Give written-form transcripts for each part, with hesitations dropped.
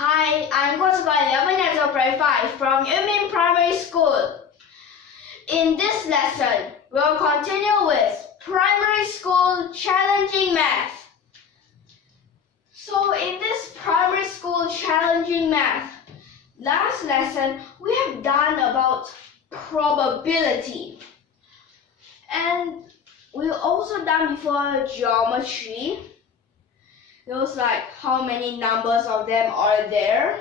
Hi, I'm GUO CHENG GUANG 5 from YUMIN Primary School. In this lesson, we'll continue with Primary School Challenging Math. So in this Primary School Challenging Math, last lesson we have done about probability. And we've also done before geometry. Those like how many numbers of them are there.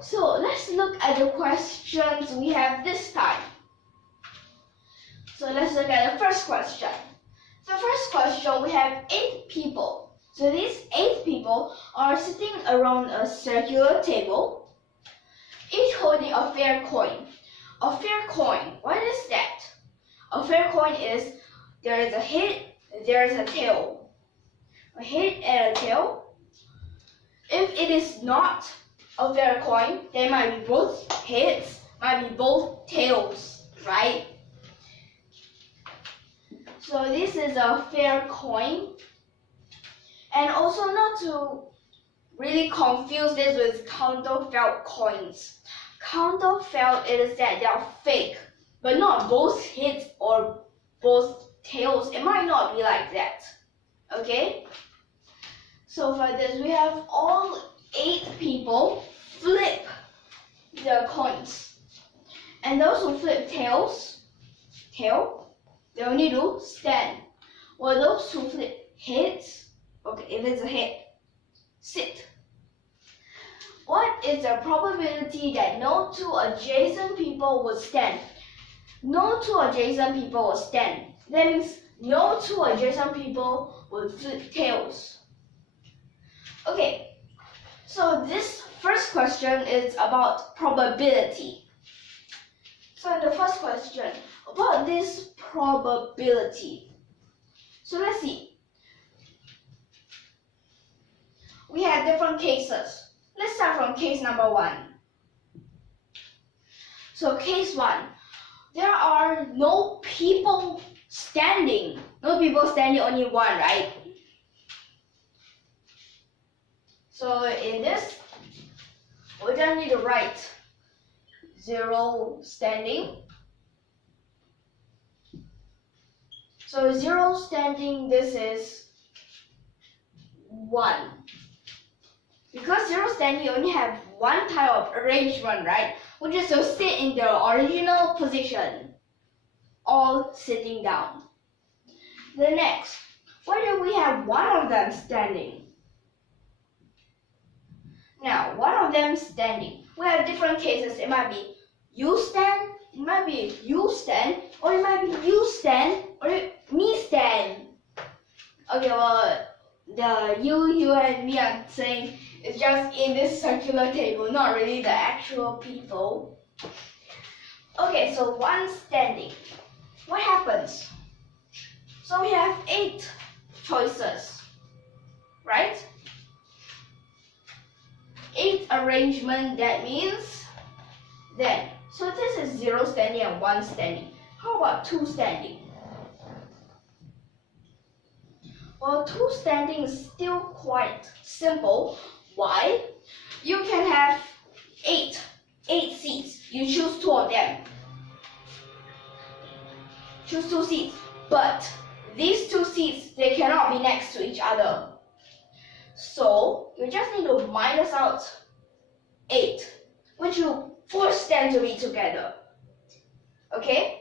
So let's look at the questions we have this time. So let's look at the first question. The first question, we have 8 people. So these 8 people are sitting around a circular table, each holding a fair coin. A fair coin, what is that? A fair coin is there is a head, there is a tail. A head and a tail. If it is not a fair coin, there might be both heads, might be both tails, right? So this is a fair coin. And also not to really confuse this with counterfeit coins. Counterfeit is that they are fake, but not both heads or both tails. It might not be like that. Okay? So for this, we have all 8 people flip their coins. And those who flip tail, they only do stand. While those who flip heads, okay, if it's a head, sit. What is the probability that no 2 adjacent people would stand? No 2 adjacent people will stand. That means no 2 adjacent people would flip tails. Okay, so this first question is about probability. So the first question, about this probability. So let's see. We have different cases. Let's start from case number 1. So case 1, there are no people standing. No people standing, only 1, right? So in this, we just need to write 0 standing. So 0 standing, this is 1. Because 0 standing, you only have 1 type of arrangement, right? Which is to sit in the original position, all sitting down. The next, what if we have 1 of them standing? Now, 1 of them standing. We have different cases. It might be you stand, it might be you stand, or it might be you stand, or me stand. Okay, well, the you and me are saying it's just in this circular table, not really the actual people. Okay, so 1 standing. What happens? So we have 8 choices, right? 8 arrangement, that means then. So this is 0 standing and 1 standing. How about 2 standing? Well, 2 standing is still quite simple. Why? You can have 8 seats. You choose 2 of them. Choose 2 seats. But these 2 seats, they cannot be next to each other. So you just need to minus out 8, which will force them to be together. Okay?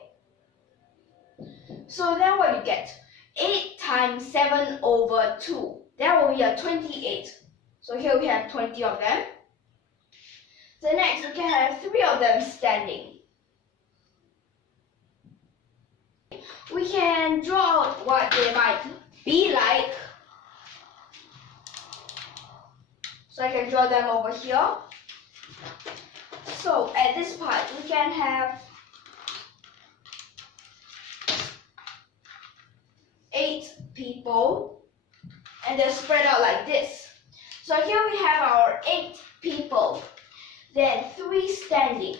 So then what you get? 8 times 7 over 2. That will be a 28. So here we have 20 of them. The next, we can have 3 of them standing. We can draw out what they might be like. So I can draw them over here. So at this part, we can have 8 people, and they're spread out like this. So here we have our 8 people, then 3 standing.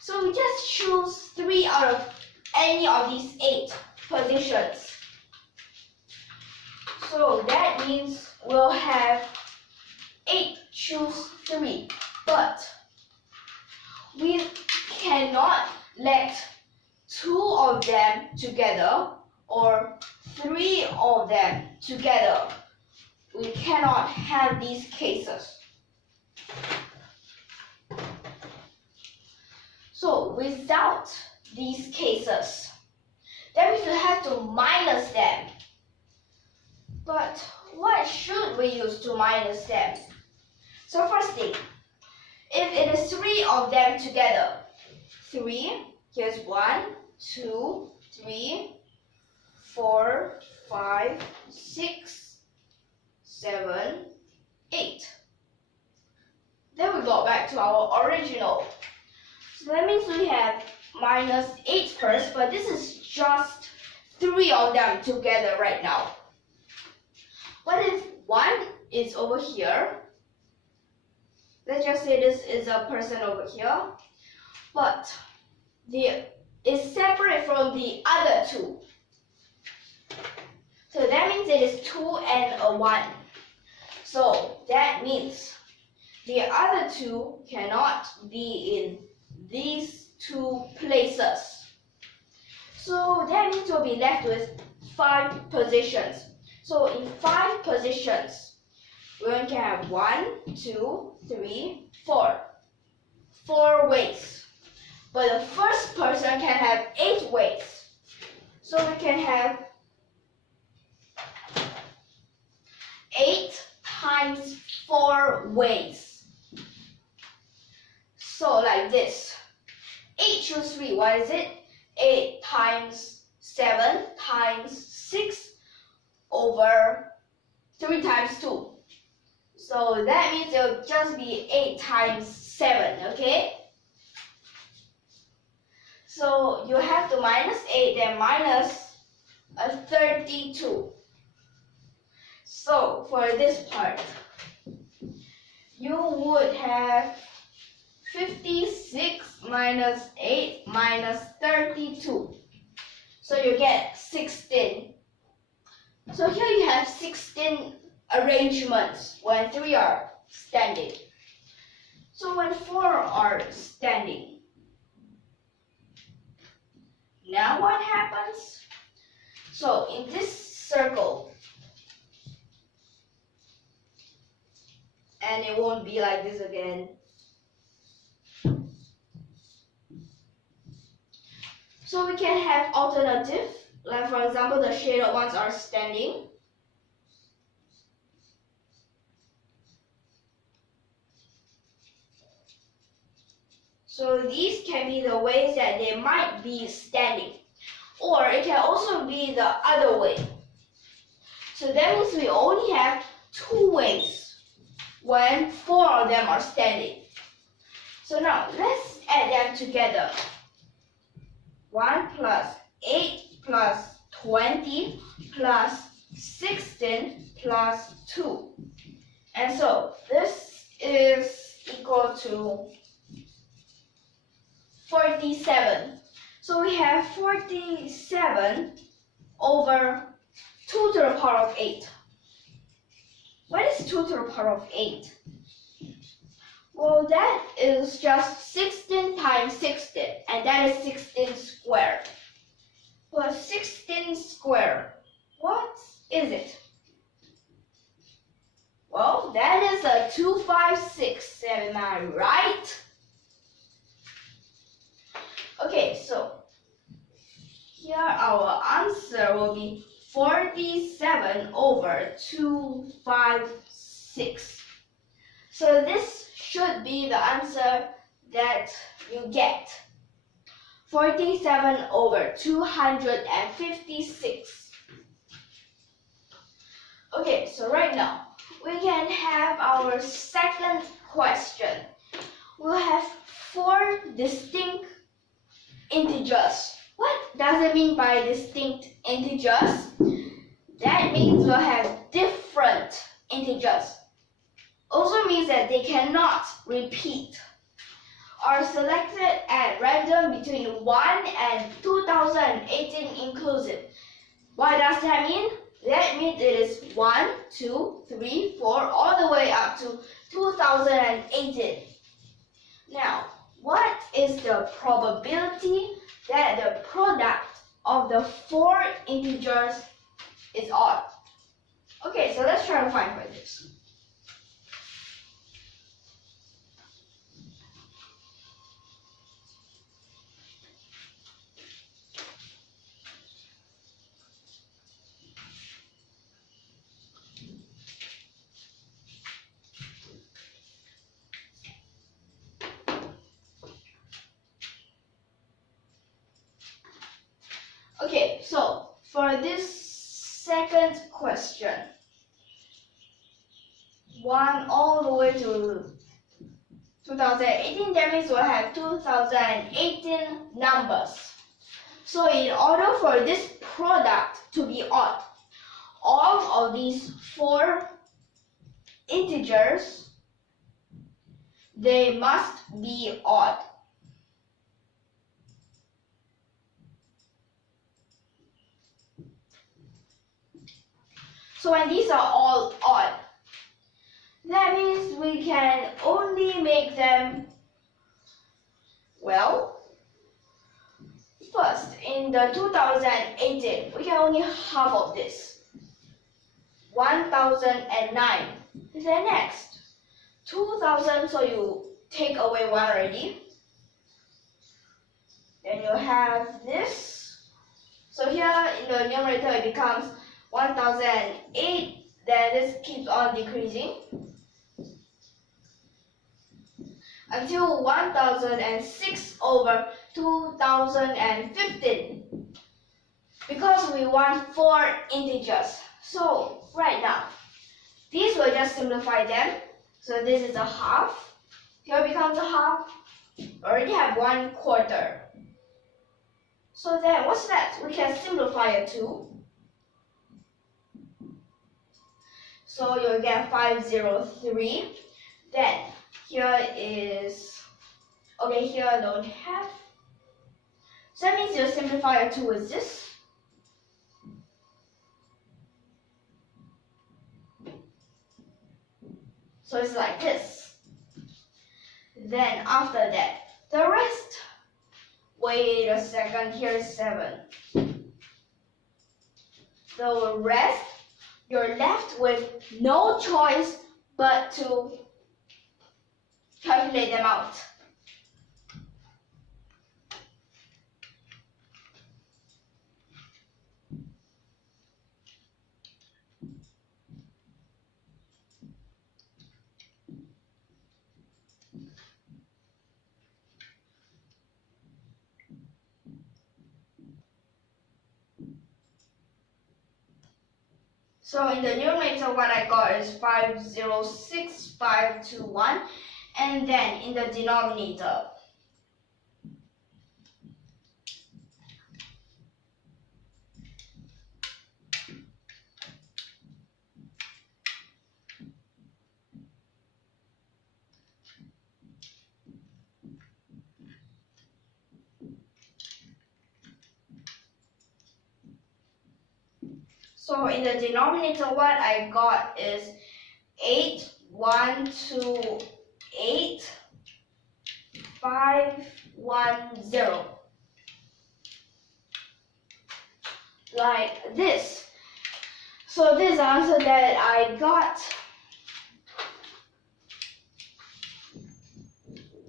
So we just choose 3 out of any of these 8 positions. So that means we'll have 8 choose 3, but we cannot let 2 of them together or 3 of them together. We cannot have these cases. So without these cases, that means we have to minus them. But what should we use to minus them? So first thing, if it is 3 of them together, 3, here's 1, 2, 3, 4, 5, 6, 7, 8. Then we go back to our original. So that means we have minus 8 first, but this is just 3 of them together right now. What if 1 is over here? Let's just say this is a person over here, but it's separate from the other 2. So that means it is 2 and a 1. So that means the other 2 cannot be in these 2 places. So that means we'll be left with 5 positions. So in 5 positions, we're going to have 1, 2, 3, 4. 4 weights. But the first person can have 8 weights. So we can have 8 times 4 weights. So like this. 8 choose 3. What is it? 8 times 7 times 6 over 3 times 2. So that means it will just be 8 times 7, okay? So you have to minus 8, then minus 32. So for this part, you would have 56 minus 8 minus 32. So you get 16. So here you have 16 arrangements when 3 are standing. So when 4 are standing, now what happens? So in this circle, and it won't be like this again. So we can have alternative, like for example the shaded ones are standing. So these can be the ways that they might be standing. Or it can also be the other way. So that means we only have 2 ways when 4 of them are standing. So now let's add them together. 1 plus 8 plus 20 plus 16 plus 2. And so this is equal to 47. So we have 47 over 2 to the power of 8. What is 2 to the power of 8? Well, that is just 16 times 16, and that is 16 squared. Well, 16 squared, what is it? Well, that is a 256, am I right? Okay, so here our answer will be 47 over 256. So this should be the answer that you get. 47 over 256. Okay, so right now we can have our second question. We'll have 4 distinct integers. What does it mean by distinct integers? That means we'll have different integers. Also means that they cannot repeat. Are selected at random between 1 and 2018 inclusive. What does that mean? That means it is 1, 2, 3, 4, all the way up to 2018. Now, what is the probability that the product of the four integers is odd? Okay, so let's try to find for this. Okay, so for this second question, 1 all the way to 2018, that means we'll have 2018 numbers. So in order for this product to be odd, all of these four integers, they must be odd. So when these are all odd, that means we can only make them, well, first in the 2018, we can only half of this, 1009. Then next, 2000, so you take away 1 already. Then you have this. So here in the numerator it becomes 1008, then this keeps on decreasing until 1006 over 2015, because we want 4 integers. So right now, these will just simplify them. So this is a half, here becomes a half, we already have 1/4. So then what's that? We can simplify it too. So you'll get 503. Then here is, okay, here I don't have. So that means your simplifier 2 is this. So it's like this. Then after that, the rest. Wait a second, here is 7. The rest, you're left with no choice but to calculate them out. So in the numerator, what I got is 506521, and then in the denominator, what I got is 8128510, like this. So this is the answer that I got,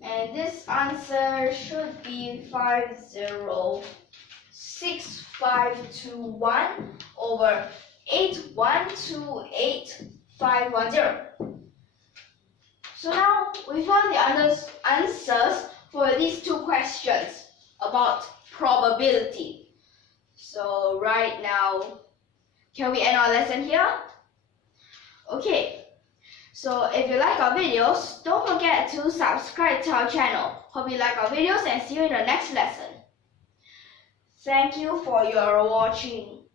and this answer should be 506521 over 8128510. So now we found the answers for these 2 questions about probability. So right now, can we end our lesson here? Okay, so if you like our videos, don't forget to subscribe to our channel. Hope you like our videos and see you in the next lesson. Thank you for your watching.